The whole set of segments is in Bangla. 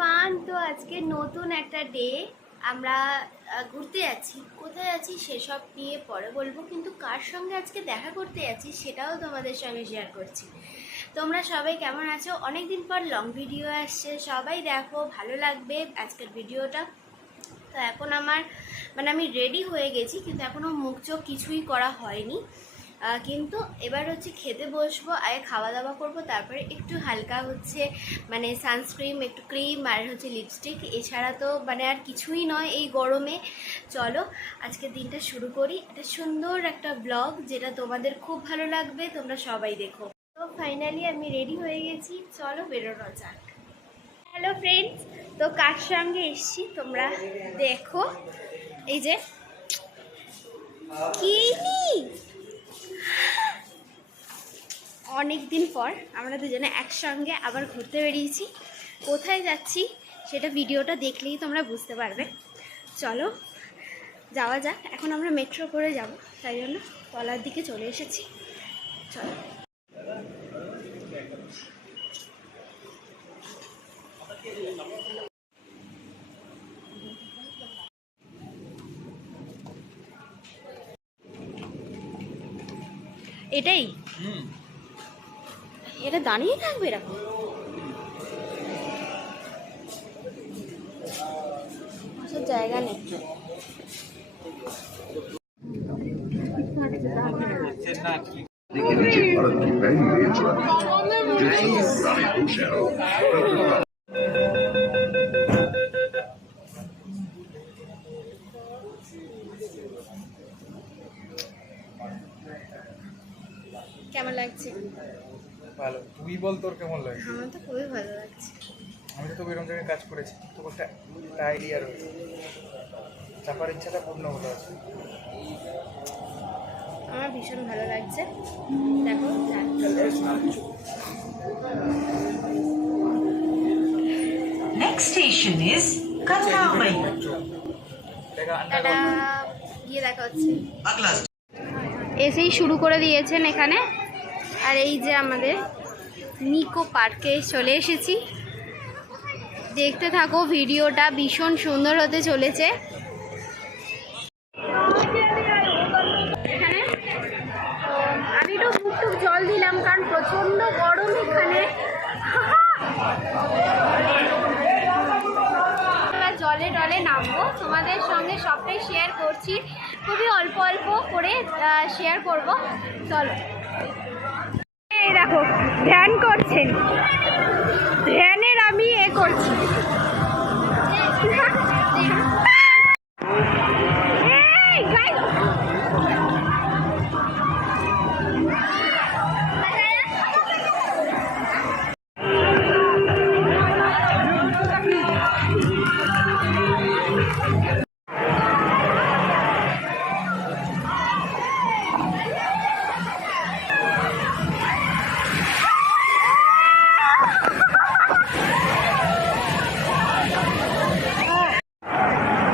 এভরিওয়ান, তো আজকে নতুন একটা ডে। আমরা ঘুরতে যাচ্ছি। কোথায় যাচ্ছি সেসব নিয়ে পরে বলবো, কিন্তু কার সঙ্গে আজকে দেখা করতে যাচ্ছি সেটাও তোমাদের সঙ্গে শেয়ার করছি। তোমরা সবাই কেমন আছো? অনেকদিন পর লং ভিডিও আসছে, সবাই দেখো, ভালো লাগবে আজকের ভিডিওটা। তো এখন আমার আমি রেডি হয়ে গেছি, কিন্তু এখনও মুখ চোখ কিছুই করা হয়নি। কিন্তু এবার হচ্ছে খেতে বসবো, আগে খাওয়া দাওয়া করবো, তারপরে একটু হালকা হচ্ছে সানস্ক্রিন, একটু ক্রিম আর হচ্ছে লিপস্টিক, এছাড়া তো আর কিছুই নয় এই গরমে। চলো আজকের দিনটা শুরু করি, একটা সুন্দর একটা ব্লগ যেটা তোমাদের খুব ভালো লাগবে, তোমরা সবাই দেখো। তো ফাইনালি আমি রেডি হয়ে গেছি, চলো বেরোনো যাক। হ্যালো ফ্রেন্ডস, তো কার সঙ্গে এসছি তোমরা দেখো। এই যে অনেক দিন পর আমরা দুজনে একসঙ্গে আবার ঘুরতে বেরিয়েছি। কোথায় যাচ্ছি সেটা ভিডিওটা দেখলেই তোমরা বুঝতে পারবে। চলো যাওয়া যাক। এখন আমরা মেট্রো করে যাব, তাই জন্য তলার দিকে চলে এসেছি। চলো। এটাই এটা দাঁড়িয়ে থাকবে এরকম। বসার জায়গা নেই। কেমন লাগছে? ভালো। তুই বল তোর কেমন লাগে? আমার তো খুবই ভালো লাগছে। আমি তো এরকম জায়গায় কাজ করেছি, তো একটা আইডিয়া রয়েছে, চাপার ইচ্ছাটা পূর্ণ হতে আছে। আমার ভীষণ ভালো লাগছে। দেখো Next station is Karnamai. গিয়ে দেখা হচ্ছে। এসেই শুরু করে দিয়েছেন এখানে। আর এই যে আমাদের নিকো পার্কে চলে এসেছি। দেখতে থাকো, ভিডিওটা ভীষণ সুন্দর হতে চলেছে। এখানে আমি একটু টুকটুক জল দিলাম, কারণ প্রচণ্ড গরম এখানে। জলে টলে নামবো, তোমাদের সঙ্গে সবটাই শেয়ার করছি, খুবই অল্প অল্প করে শেয়ার করব। চলো। এই দেখো ধ্যান করছেন, ধ্যানের আমি করছি।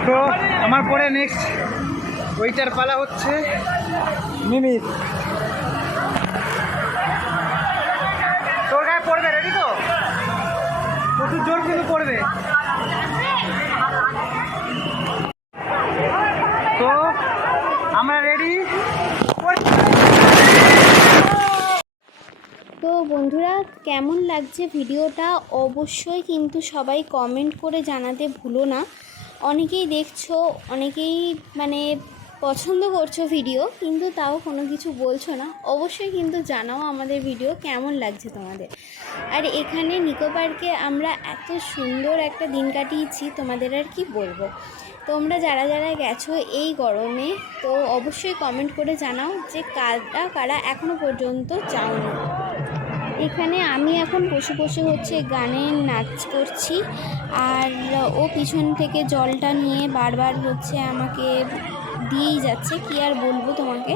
তো আমার পরে নেক্সট ওইটার পালা হচ্ছে মিমির। তোর গায়ে পড়বে, রেডি তো? প্রচুর জোর কিন্তু পড়বে। তো আমরা রেডি। তো বন্ধুরা, কেমন লাগছে ভিডিওটা অবশ্যই কিন্তু সবাই কমেন্ট করে জানাতে ভুলো না। অনেকেই দেখছো, অনেকেই পছন্দ করছো ভিডিও, কিন্তু তাও কোনো কিছু বলছো না। অবশ্যই কিন্তু জানাও আমাদের ভিডিও কেমন লাগছে তোমাদের। আর এখানে নিকো পার্কে আমরা এত সুন্দর একটা দিন কাটিয়েছি, তোমাদের আর কি বলবো। তোমরা যারা যারা গেছো এই গরমে, তো অবশ্যই কমেন্ট করে জানাও যে কারা কারা এখনও পর্যন্ত যাওনি। এখানে আমি এখন বসে বসে হচ্ছে গানে নাচ করছি, আর ও পিছন থেকে জলটা নিয়ে বারবার হচ্ছে আমাকে দিয়েই যাচ্ছে, কি আর বলবো তোমাকে।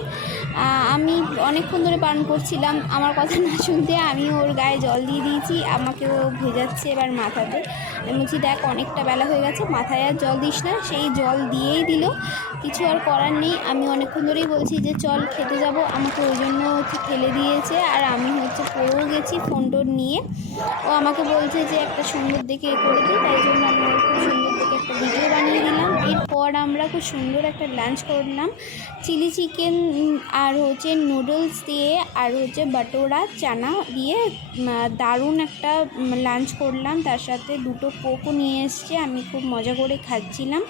আমি অনেকক্ষণ ধরে পান করছিলাম, আমার কথা না শুনতে আমি ওর গায়ে জল দিয়ে দিয়েছি, আমাকেও ভেজাচ্ছে এবার মাথাতে। আমি বলছি দেখ অনেকটা বেলা হয়ে গেছে, মাথায় আর জল দিস না, সেই জল দিয়েই দিল। কিছু আর করার নেই, আমি অনেকক্ষণ ধরেই বলছি যে চল খেতে যাব, আমাকে ওই জন্য হচ্ছে ফেলে দিয়েছে। আর আমি হচ্ছে পড়েও গেছি ফোন টোন নিয়ে। ও আমাকে বলছে যে একটা সুন্দর দেখে করে দিই, তাই জন্য আমি ওর খুব সুন্দর দেখে একটা ভিডিও বানিয়ে দিলাম। এরপর আমরা খুব সুন্দর একটা লাঞ্চ করলাম, চিলি চিকেন আর হচ্ছে নুডলস দিয়ে আর হচ্ছে বাটোরা চানা দিয়ে দারুণ একটা লাঞ্চ করলাম। তার সাথে দুটো কোকও নিয়ে এসছে, আমি খুব মজা করে খাচ্ছিলাম।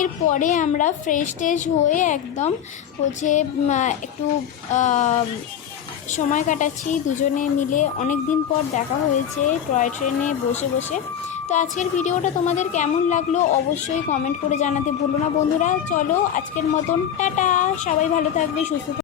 এরপরে আমরা ফ্রেশ ট্রেশ হয়ে একদম হচ্ছে একটু সময় কাটাচ্ছি দুজনে মিলে, অনেক দিন পর দেখা হয়েছে টয় ট্রেনে বসে বসে। তো আজকের ভিডিওটা তোমাদের কেমন লাগলো অবশ্যই কমেন্ট করে জানাতে ভুলো না বন্ধুরা। চলো আজকের মতন টাটা, সবাই ভালো থাকবে, সুস্থ থাকবে।